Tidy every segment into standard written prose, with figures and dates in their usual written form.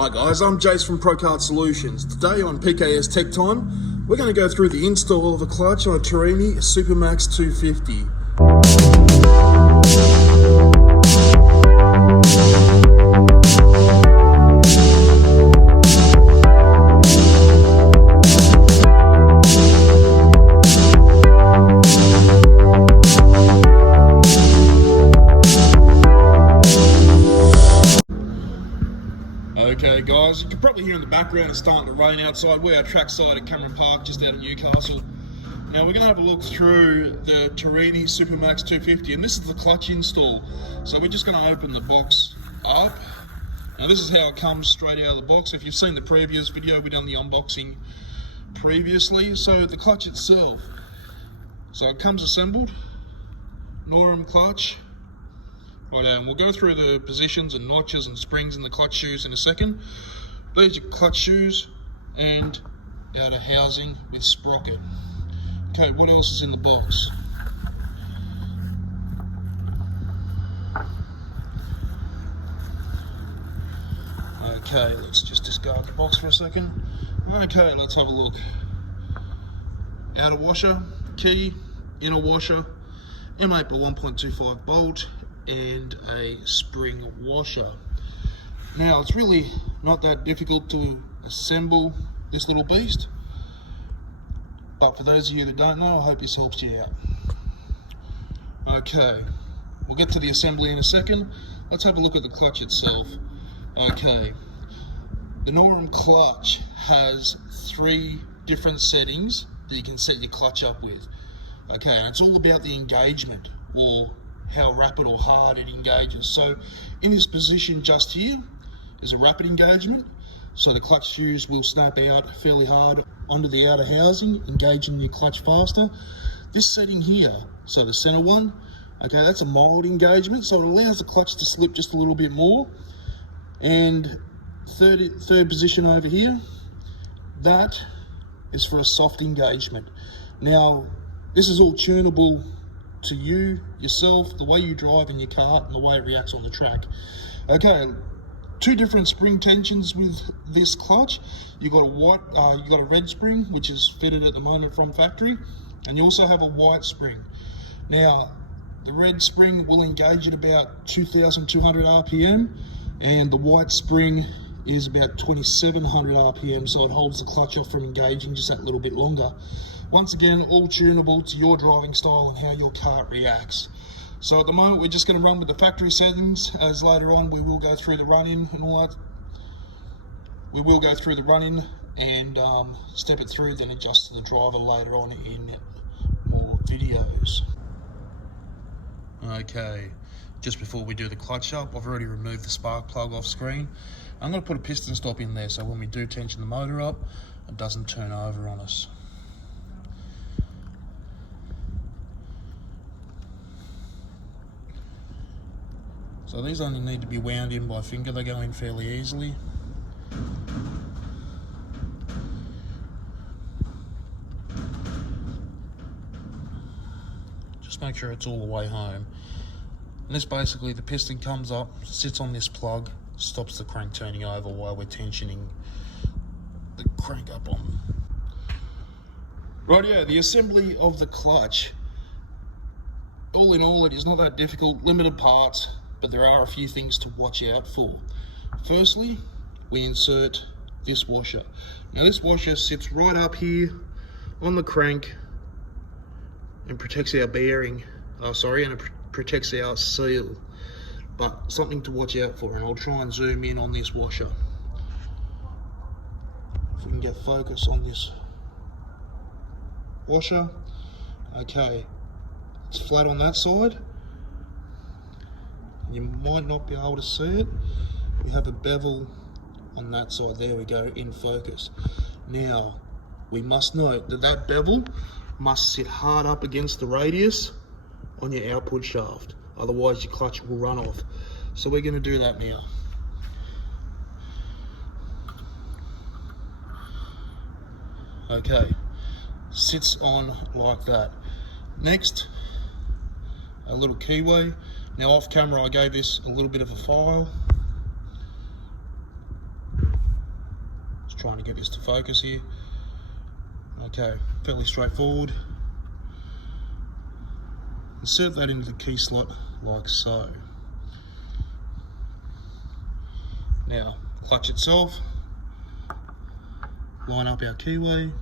Hi guys, I'm Jace from ProCard Solutions. Today on PKS Tech Time, we're going to go through the install of a clutch on a Torini Supermaxx 250. Okay guys, you can probably hear in the background it's starting to rain outside. We're at trackside at Cameron Park, just out of Newcastle. Now we're going to have a look through the Torini Supermaxx 250, and this is the clutch install. So we're just going to open the box up. Now this is how it comes straight out of the box. If you've seen the previous video, we've done the unboxing previously. So the clutch itself, so it comes assembled, Norum clutch. Right, and we'll go through the positions and notches and springs in the clutch shoes in a second. These are clutch shoes and outer housing with sprocket. Okay, what else is in the box? Okay, let's just discard the box for a second. Okay, let's have a look. Outer washer, key, inner washer, M8 by 1.25 bolt, and a spring washer. Now it's really not that difficult to assemble this little beast, but for those of you that don't know, I hope this helps you out. Okay, we'll get to the assembly in a second. Let's have a look at the clutch itself. Okay, the Norum clutch has 3 different settings that you can set your clutch up with. Okay, and it's all about the engagement, or how rapid or hard it engages. So in this position just here is a rapid engagement, so the clutch shoes will snap out fairly hard onto the outer housing, engaging your clutch faster. This setting here, so the center one, okay, that's a mild engagement, so it allows the clutch to slip just a little bit more. And third position over here, that is for a soft engagement. Now this is all tunable to you, yourself, the way you drive in your car and the way it reacts on the track. Okay, 2 different spring tensions with this clutch. You got a red spring, which is fitted at the moment from factory, and you also have a white spring. Now the red spring will engage at about 2,200 RPM, and the white spring is about 2,700 RPM, so it holds the clutch off from engaging just that little bit longer. Once again, all tunable to your driving style and how your car reacts. So at the moment, we're just going to run with the factory settings, as later on we will go through the run-in and all that. We will go through the run-in and step it through, then adjust to the driver later on in more videos. Okay, just before we do the clutch up, I've already removed the spark plug off screen. I'm going to put a piston stop in there so when we do tension the motor up, it doesn't turn over on us. So these only need to be wound in by finger, they go in fairly easily. Just make sure it's all the way home. And this basically, the piston comes up, sits on this plug, stops the crank turning over while we're tensioning the crank up on. Rightio, the assembly of the clutch. All in all, it is not that difficult, limited parts, but there are a few things to watch out for. Firstly, we insert this washer. Now this washer sits right up here on the crank and protects our bearing, and it protects our seal. But something to watch out for, and I'll try and zoom in on this washer. If we can get focus on this washer. Okay, it's flat on that side. You might not be able to see it. We have a bevel on that side. There we go, in focus. Now, we must note that that bevel must sit hard up against the radius on your output shaft. Otherwise, your clutch will run off. So we're going to do that now. Okay, sits on like that. Next, a little keyway. Now off camera I gave this a little bit of a file. Just trying to get this to focus here. Okay, fairly straightforward. Insert that into the key slot like so. Now, clutch itself, line up our keyway.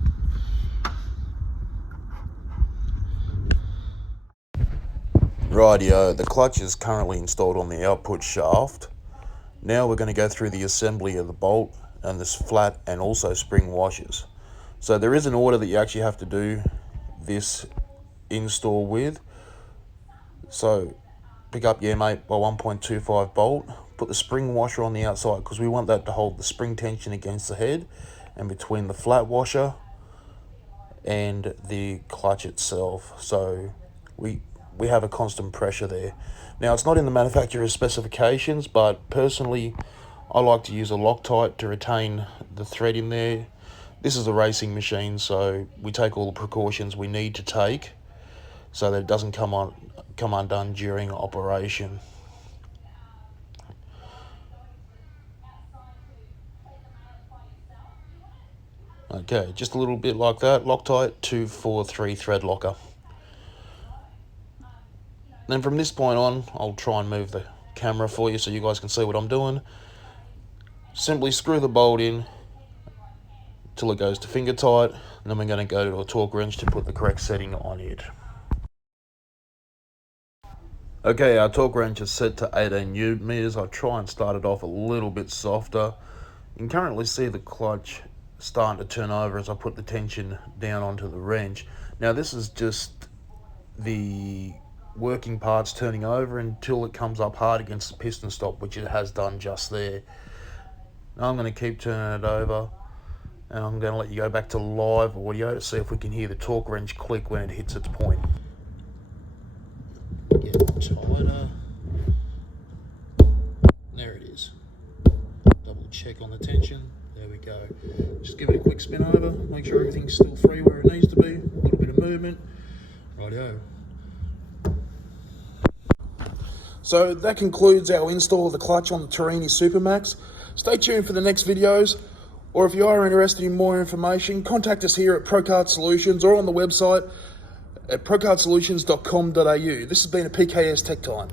Rightio, the clutch is currently installed on the output shaft. Now we're going to go through the assembly of the bolt and this flat and also spring washers. So there is an order that you actually have to do this install with. So pick up your M8 by 1.25 bolt, put the spring washer on the outside because we want that to hold the spring tension against the head and between the flat washer and the clutch itself. So we have a constant pressure there. Now it's not in the manufacturer's specifications, but personally I like to use a Loctite to retain the thread in there. This is a racing machine, so we take all the precautions we need to take so that it doesn't come undone during operation. Okay, just a little bit like that. Loctite 243 thread locker. Then from this point on, I'll try and move the camera for you so you guys can see what I'm doing. Simply screw the bolt in till it goes to finger tight, and then we're going to go to a torque wrench to put the correct setting on it. Okay, our torque wrench is set to 18 Newton meters. I'll try and start it off a little bit softer. You can currently see the clutch starting to turn over as I put the tension down onto the wrench. Now this is just the working parts turning over until it comes up hard against the piston stop, which it has done just there. Now I'm going to keep turning it over, and I'm going to let you go back to live audio to see if we can hear the torque wrench click when it hits its point. Get tighter. There it is. Double check on the tension. There we go. Just give it a quick spin over, make sure everything's still free where it needs to be. A little bit of movement. Rightio. So that concludes our install of the clutch on the Torini Supermaxx. Stay tuned for the next videos, or if you are interested in more information, contact us here at Procard Solutions or on the website at procardsolutions.com.au. This has been a PKS Tech Time.